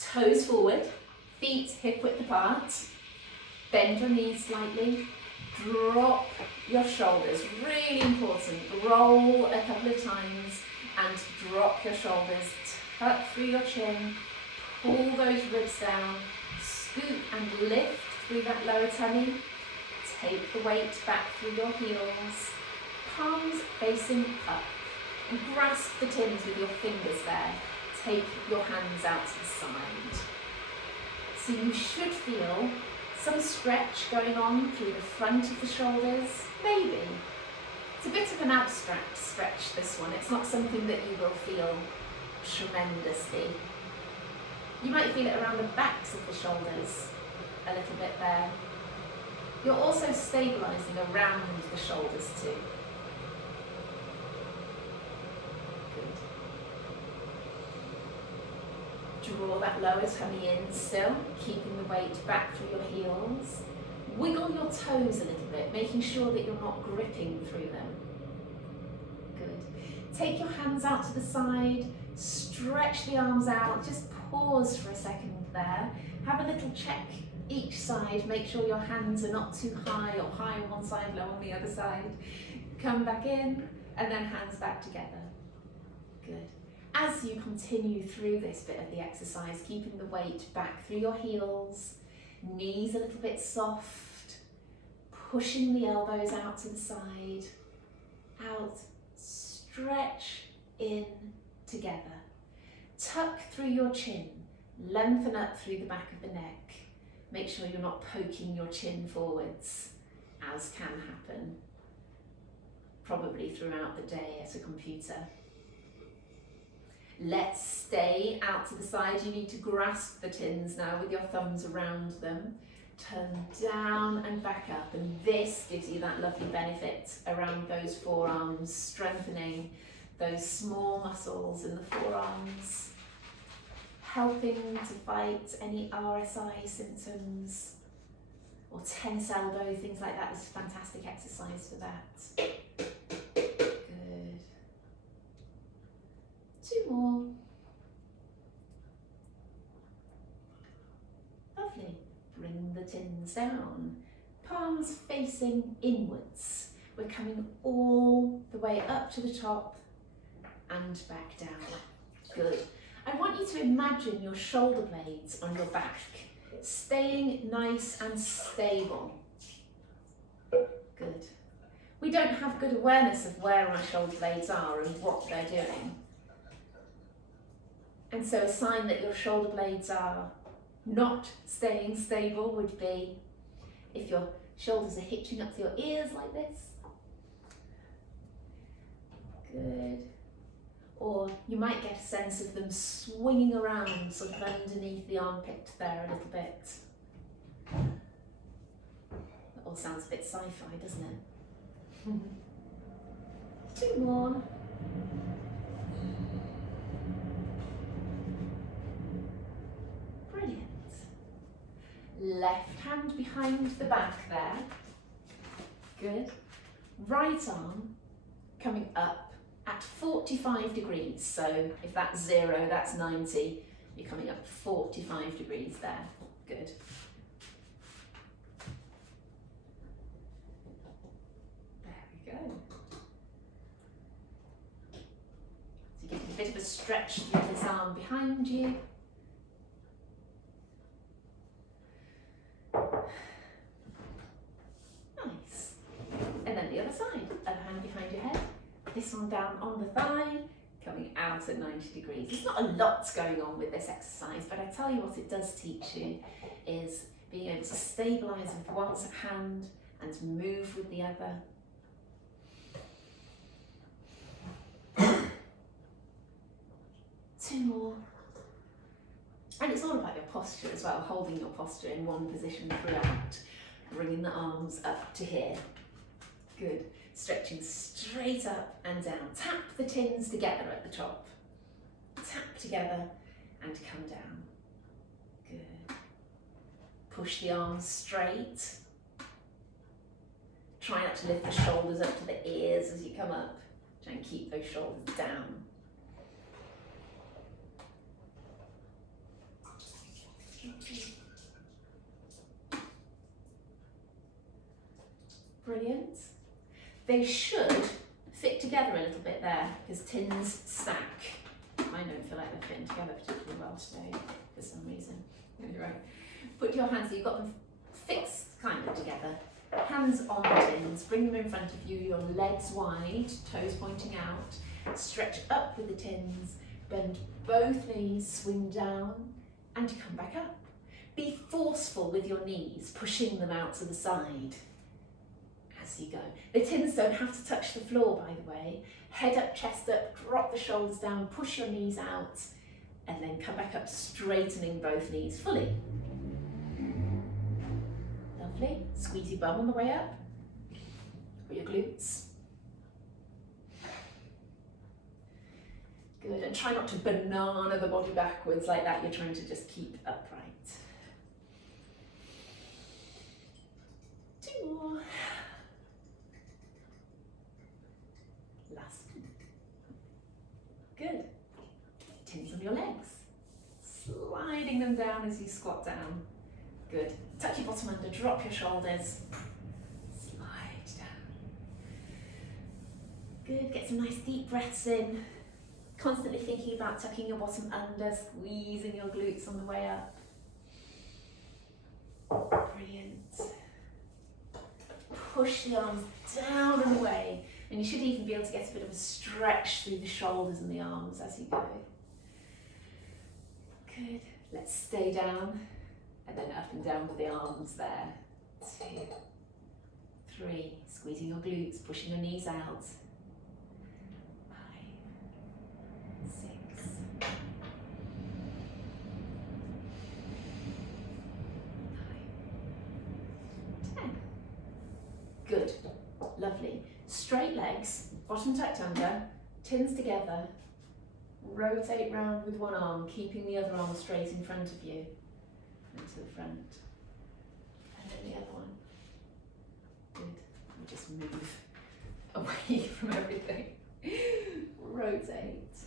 Toes forward, feet hip width apart. Bend your knees slightly. Drop your shoulders, really important. Roll a couple of times and drop your shoulders. Tuck through your chin, pull those ribs down, scoop and lift through that lower tummy. Take the weight back through your heels, palms facing up, and grasp the tins with your fingers there. Take your hands out to the side. So you should feel some stretch going on through the front of the shoulders, maybe. It's a bit of an abstract stretch, this one. It's not something that you will feel tremendously. You might feel it around the backs of the shoulders, a little bit there. You're also stabilising around the shoulders too. Draw that lower tummy in still, keeping the weight back through your heels. Wiggle your toes a little bit, making sure that you're not gripping through them. Good. Take your hands out to the side, stretch the arms out, just pause for a second there. Have a little check each side, make sure your hands are not too high or high on one side, low on the other side. Come back in and then hands back together. Good. As you continue through this bit of the exercise, keeping the weight back through your heels, knees a little bit soft, pushing the elbows out to the side, out, stretch in together. Tuck through your chin, lengthen up through the back of the neck. Make sure you're not poking your chin forwards, as can happen probably throughout the day at a computer. Let's stay out to the side. You need to grasp the tins now with your thumbs around them. Turn down and back up, and this gives you that lovely benefit around those forearms, strengthening those small muscles in the forearms, helping to fight any RSI symptoms or tense elbow, things like that. This is a fantastic exercise for that. Two more. Lovely. Bring the tins down. Palms facing inwards. We're coming all the way up to the top and back down. Good. I want you to imagine your shoulder blades on your back, staying nice and stable. Good. We don't have good awareness of where our shoulder blades are and what they're doing. And so a sign that your shoulder blades are not staying stable would be if your shoulders are hitching up to your ears like this. Good. Or you might get a sense of them swinging around sort of underneath the armpit there a little bit. That all sounds a bit sci-fi, doesn't it? Two more. Brilliant. Left hand behind the back there. Good. Right arm coming up at 45 degrees. So if that's 0, that's 90. You're coming up 45 degrees there. Good. There we go. So you get a bit of a stretch through this arm behind you. Nice. And then the other side, other hand behind your head. This one down on the thigh, coming out at 90 degrees. There's not a lot going on with this exercise, but I tell you what it does teach you is being able to stabilise with one hand and move with the other. Two more. And it's all about your posture as well, holding your posture in one position throughout, bringing the arms up to here. Good. Stretching straight up and down. Tap the tins together at the top. Tap together and come down. Good. Push the arms straight. Try not to lift the shoulders up to the ears as you come up. Try and keep those shoulders down. They should fit together a little bit there because tins stack. I don't feel like they're fitting together particularly well today for some reason. Anyway, put your hands, so you've got them fixed kind of together. Hands on the tins, bring them in front of you, your legs wide, toes pointing out. Stretch up with the tins, bend both knees, swing down and come back up. Be forceful with your knees, pushing them out to the side as you go. The tins don't have to touch the floor, by the way. Head up, chest up, drop the shoulders down, push your knees out, and then come back up, straightening both knees fully. Lovely. Squeeze your bum on the way up, or your glutes. Good, and try not to banana the body backwards like that. You're trying to just keep upright. 2 more. Last. Good. Tins on your legs. Sliding them down as you squat down. Good. Tuck your bottom under, drop your shoulders. Slide down. Good, get some nice deep breaths in. Constantly thinking about tucking your bottom under, squeezing your glutes on the way up. Brilliant. Push the arms down and away. And you should even be able to get a bit of a stretch through the shoulders and the arms as you go. Good. Let's stay down and then up and down with the arms there. 2, 3. Squeezing your glutes, pushing your knees out. 5, 6. 9, 10. Good. Lovely. Straight legs, bottom tucked under, tins together. Rotate round with one arm, keeping the other arm straight in front of you. And to the front. And then the other one. Good. And just move away from everything. Rotate.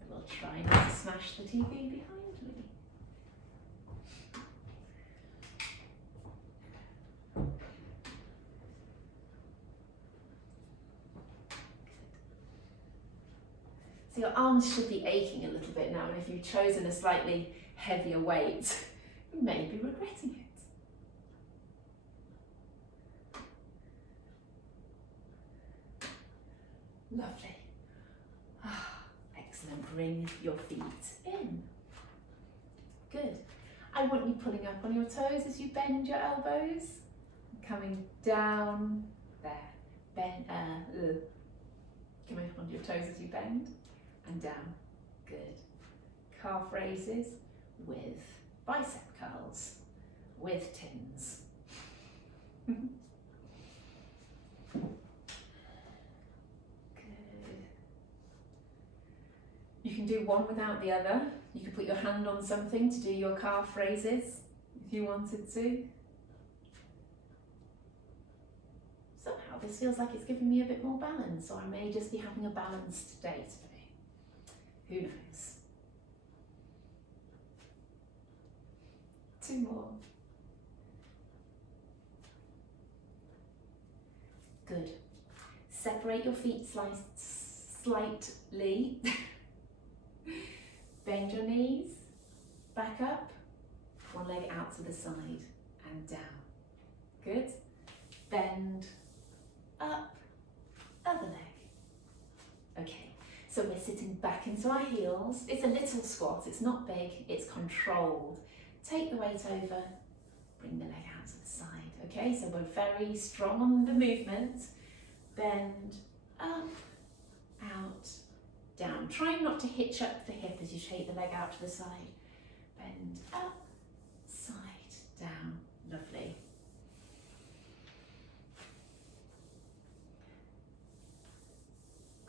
And we'll try not to smash the TV behind me. So your arms should be aching a little bit now, and if you've chosen a slightly heavier weight, you may be regretting it. Lovely. Excellent. Bring your feet in. Good. I want you pulling up on your toes as you bend your elbows. Coming down. There. Bend. Coming up on your toes as you bend. And down. Good. Calf raises with bicep curls, with tins. Good. You can do one without the other. You could put your hand on something to do your calf raises if you wanted to. Somehow this feels like it's giving me a bit more balance, or I may just be having a balanced day today. Who knows? 2 more. Good. Separate your feet slightly. Bend your knees, back up, one leg out to the side and down. Good. Bend, up, other leg. Okay. So we're sitting back into our heels. It's a little squat, it's not big, it's controlled. Take the weight over, bring the leg out to the side. Okay, so we're very strong on the movement. Bend, up, out, down. Try not to hitch up the hip as you shake the leg out to the side. Bend, up, side, down. Lovely.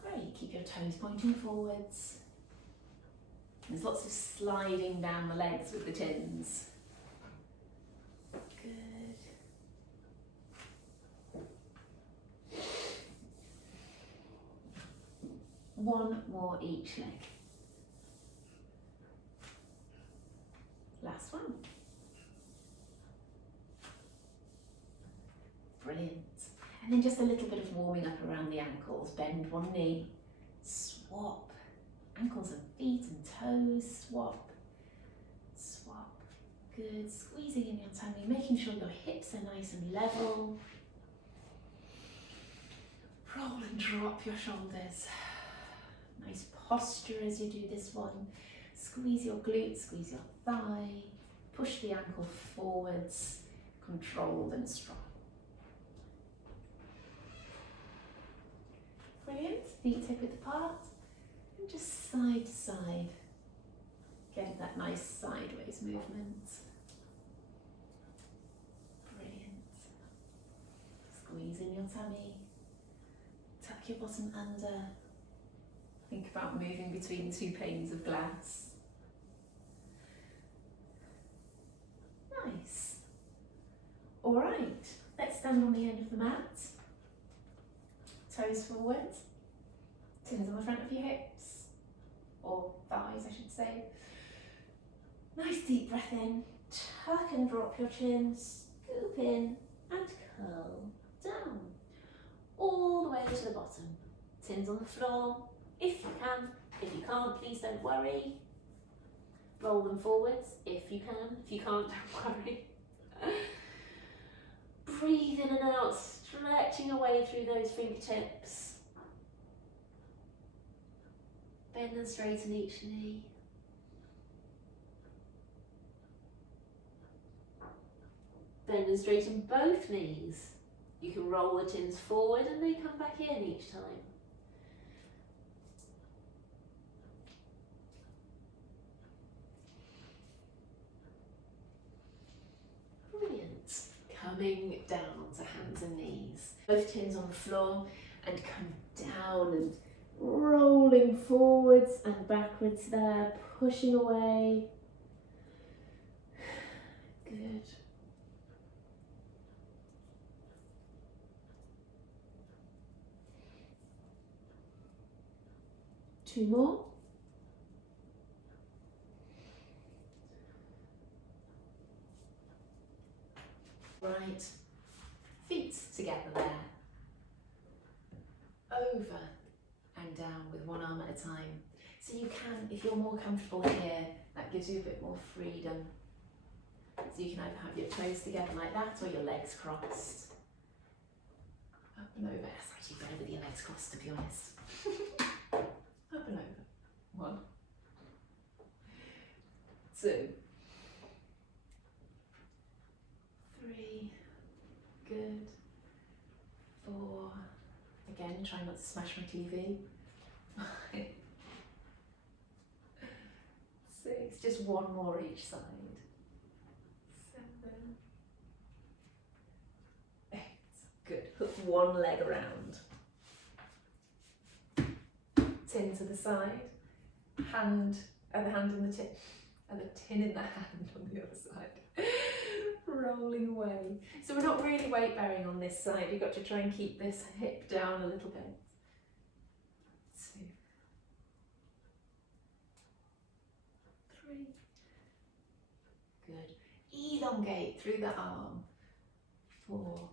Great, keep your toes pointing forwards. There's lots of sliding down the legs with the tins. Good. One more each leg. Last one. Brilliant. And then just a little bit of warming up around the ankles. Bend one knee, swap. Ankles and feet and toes, swap, swap. Good, squeezing in your tummy, making sure your hips are nice and level. Roll and drop your shoulders. Nice posture as you do this one. Squeeze your glute, squeeze your thigh. Push the ankle forwards, controlled and strong. Brilliant, feet hip width apart. And just side to side. Getting that nice sideways movement. Brilliant. Squeeze in your tummy. Tuck your bottom under. Think about moving between two panes of glass. Nice. All right, let's stand on the end of the mat. Toes forward. Tins on the front of your hips. Or thighs, I should say. Nice deep breath in. Tuck and drop your chin. Scoop in and curl down. All the way to the bottom. Tins on the floor, if you can. If you can't, please don't worry. Roll them forwards, if you can. If you can't, don't worry. Breathe in and out, stretching away through those fingertips. Bend and straighten each knee. Bend and straighten both knees. You can roll the tins forward and they come back in each time. Brilliant. Coming down to hands and knees. Both tins on the floor and come down and rolling forwards and backwards there, pushing away. Good. Two more. Right, feet together there. Over and down with one arm at a time. So you can, if you're more comfortable here, that gives you a bit more freedom. So you can either have your toes together like that or your legs crossed. Up and over. It's actually better with your legs crossed, to be honest. Up and over. 1, 2, 3, good. 4, again, try not to smash my TV. 5, 6, just one more each side. 7, 8, good. Hook one leg around. Tin to the side. Hand, other hand in the tin, and the tin in the hand on the other side. Rolling away. So we're not really weight bearing on this side. You've got to try and keep this hip down a little bit. 2, 3. Good. Elongate through the arm. 4,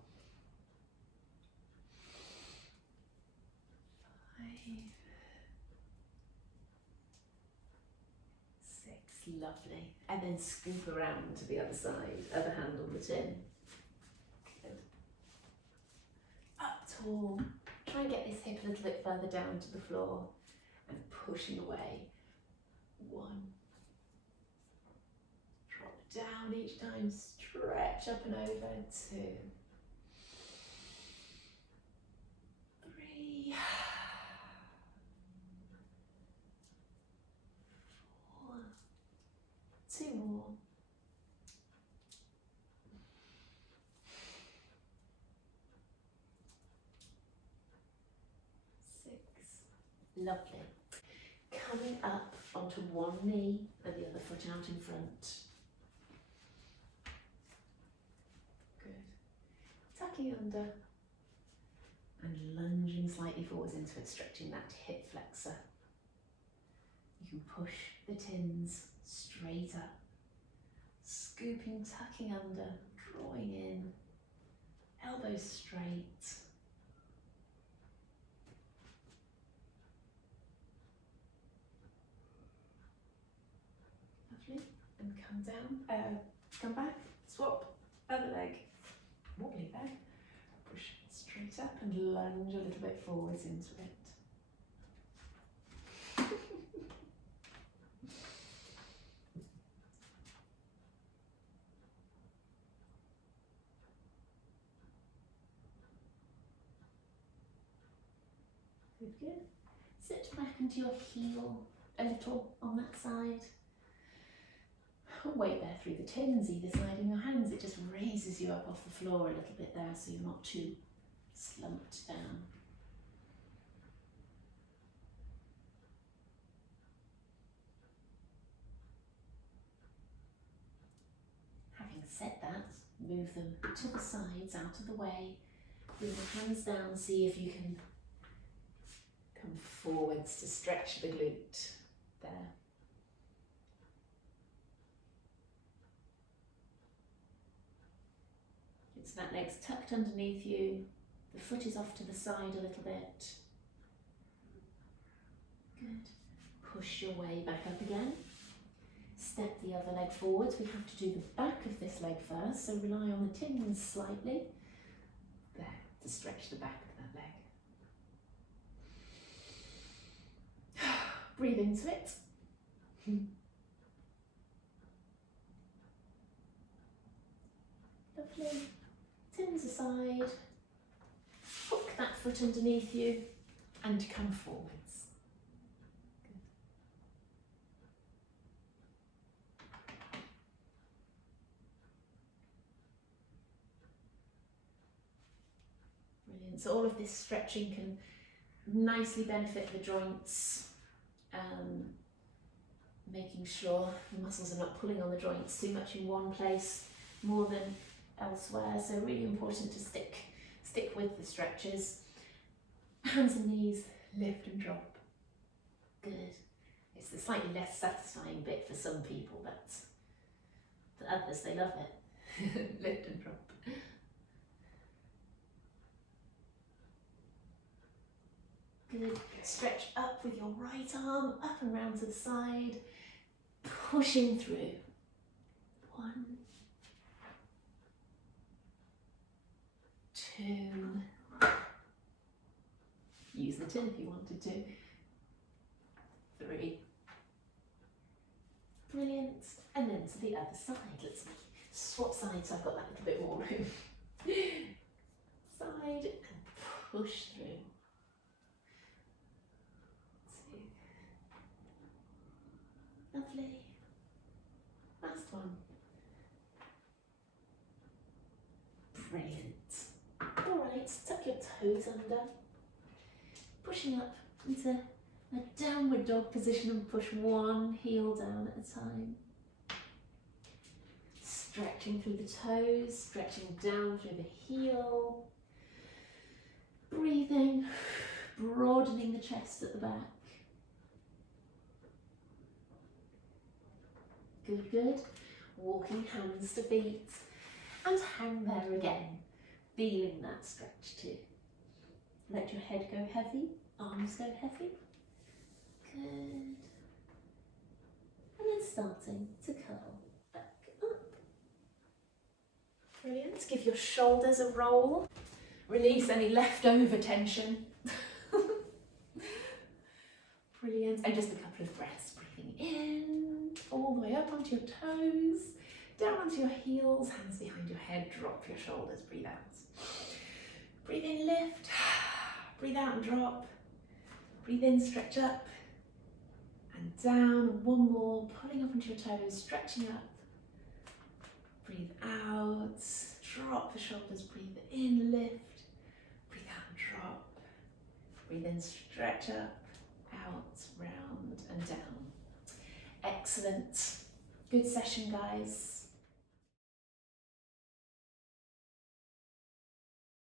5. Lovely. And then scoop around to the other side, other hand on the tin. Good. Up tall. Try and get this hip a little bit further down to the floor and pushing away. 1. Drop down each time, stretch up and over. 2, 3. 2 more. 6. Lovely. Coming up onto one knee and the other foot out in front. Good. Tucking under and lunging slightly forwards into it, stretching that hip flexor. You can push the tins straight up, scooping, tucking under, drawing in, elbows straight, Lovely. And come down, come back, swap, other leg, wobbly leg. Push straight up and lunge a little bit forwards into it. Good, good. Sit back into your heel a little on that side. Weight there through the tins either side in your hands. It just raises you up off the floor a little bit there so you're not too slumped down. Having said that, move them to the sides, out of the way. Bring the hands down, see if you can come forwards to stretch the glute there. So that leg's tucked underneath you, the foot is off to the side a little bit. Good. Push your way back up again. Step the other leg forwards. We have to do the back of this leg first, so rely on the tins slightly. There, to stretch the back of that leg. Breathe into it. Lovely. Tins aside, hook that foot underneath you and come forwards. Good. Brilliant. So all of this stretching can nicely benefit the joints, making sure the muscles are not pulling on the joints too much in one place more than elsewhere, so really important to stick with the stretches. Hands and knees, lift and drop. Good. It's the slightly less satisfying bit for some people, but for others they love it. Lift and drop. Good. Stretch up with your right arm, up and round to the side, pushing through. 1, 2, use the tin if you wanted to, 3, brilliant, and then to the other side. Let's swap sides so I've got that little bit more room. Side and push through. 2, lovely, last one, brilliant. Alright, tuck your toes under, pushing up into a downward dog position and push one heel down at a time. Stretching through the toes, stretching down through the heel. Breathing, broadening the chest at the back. Good, good. Walking hands to feet and hang there again. Feeling that stretch too. Let your head go heavy, arms go heavy. Good. And then starting to curl back up. Brilliant. Give your shoulders a roll. Release any leftover tension. Brilliant. And just a couple of breaths. Breathing in, all the way up onto your toes. Down onto your heels, hands behind your head, drop your shoulders, breathe out. Breathe in, lift, breathe out and drop. Breathe in, stretch up, and down, one more, pulling up onto your toes, stretching up. Breathe out, drop the shoulders, breathe in, lift, breathe out and drop. Breathe in, stretch up, out, round and down. Excellent. Good session, guys.